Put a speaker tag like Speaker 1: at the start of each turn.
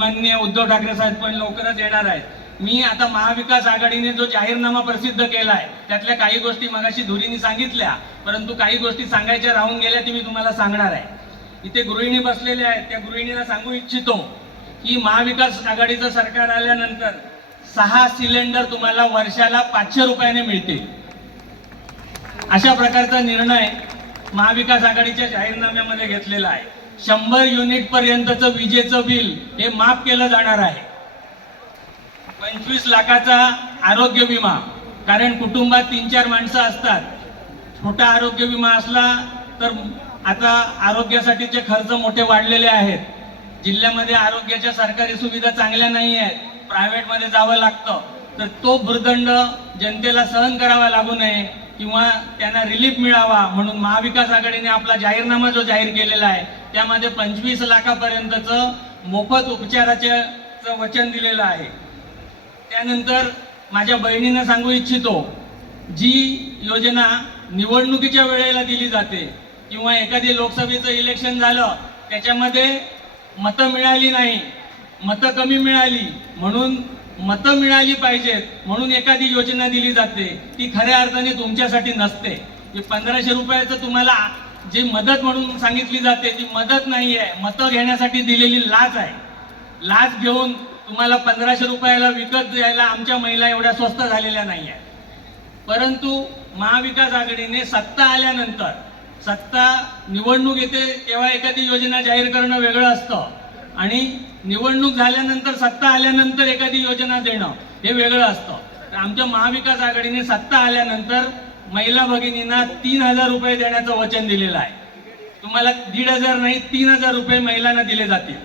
Speaker 1: सन्माननीय उद्धव ठाकरे साहेब पण लवकरच येणार आहेत. मी आता महाविकास आघाडीने जो जाहीरनामा प्रसिद्ध केला आहे त्यातल्या काही गोष्टी मगाशी धुरीने सांगितल्या परंतु काही गोष्टी सांगायच्या राहून गेल्या ती मी तुम्हाला सांगणार आहे. इथे गृहिणी बसलेल्या आहेत. त्या गृहिणीला सांगू इच्छितो की महाविकास आघाडीचं सरकार आल्यानंतर सहा सिलेंडर तुम्हाला वर्षाला पाचशे रुपयाने मिळतील. अशा प्रकारचा निर्णय महाविकास आघाडीच्या जाहीरनाम्यामध्ये घेतलेला आहे. शंभर युनिट पर्यंतचं विजेचं बिल हे माफ केलं जाणार आहे. पंचवीस लाखाचा आरोग्य विमा कारण कुटुंबात तीन चार माणसं असतात. छोटा आरोग्य विमा असला तर आता आरोग्यासाठीचे खर्च मोठे वाढलेले आहेत. जिल्ह्यामध्ये आरोग्याच्या सरकारी सुविधा चांगल्या नाही आहेत. प्रायव्हेटमध्ये जावं लागतं. तर तो भूर्दंड जनतेला सहन करावा लागू नये किंवा त्यांना रिलीफ मिळावा म्हणून महाविकास आघाडीने आपला जाहीरनामा जो जाहीर केलेला आहे त्यामध्ये पंचवीस लाखापर्यंतचं मोफत उपचाराचे वचन दिलेलं आहे. त्यानंतर माझ्या बहिणीनं सांगू इच्छितो जी योजना निवडणुकीच्या वेळेला दिली जाते किंवा एखादी लोकसभेचं इलेक्शन झालं त्याच्यामध्ये मतं मिळाली नाही मतं कमी मिळाली म्हणून मतं मिळाली पाहिजेत म्हणून एखादी योजना दिली जाते. ती खऱ्या अर्थाने तुमच्यासाठी नसते. पंधराशे रुपयाचं तुम्हाला जी मदत म्हणून सांगितली जाते ती मदत नाही आहे मतं घेण्यासाठी दिलेली लाच आहे. लाच घेऊन तुम्हाला पंधराशे रुपयाला विकत द्यायला आमच्या महिला एवढ्या स्वस्त झालेल्या नाही आहेत. परंतु महाविकास आघाडीने सत्ता आल्यानंतर सत्ता निवडणूक येते तेव्हा एखादी योजना जाहीर करणं वेगळं असतं. आणि निवडणूक झाल्यानंतर सत्ता आल्यानंतर एखादी योजना देणं हे वेगळं असतं. तर आमच्या महाविकास आघाडीने सत्ता आल्यानंतर महिला भगिनींना तीन हजार रुपये देण्याचं वचन दिलेलं आहे. तुम्हाला दीड हजार नाही तीन हजार रुपये महिलांना दिले जातील.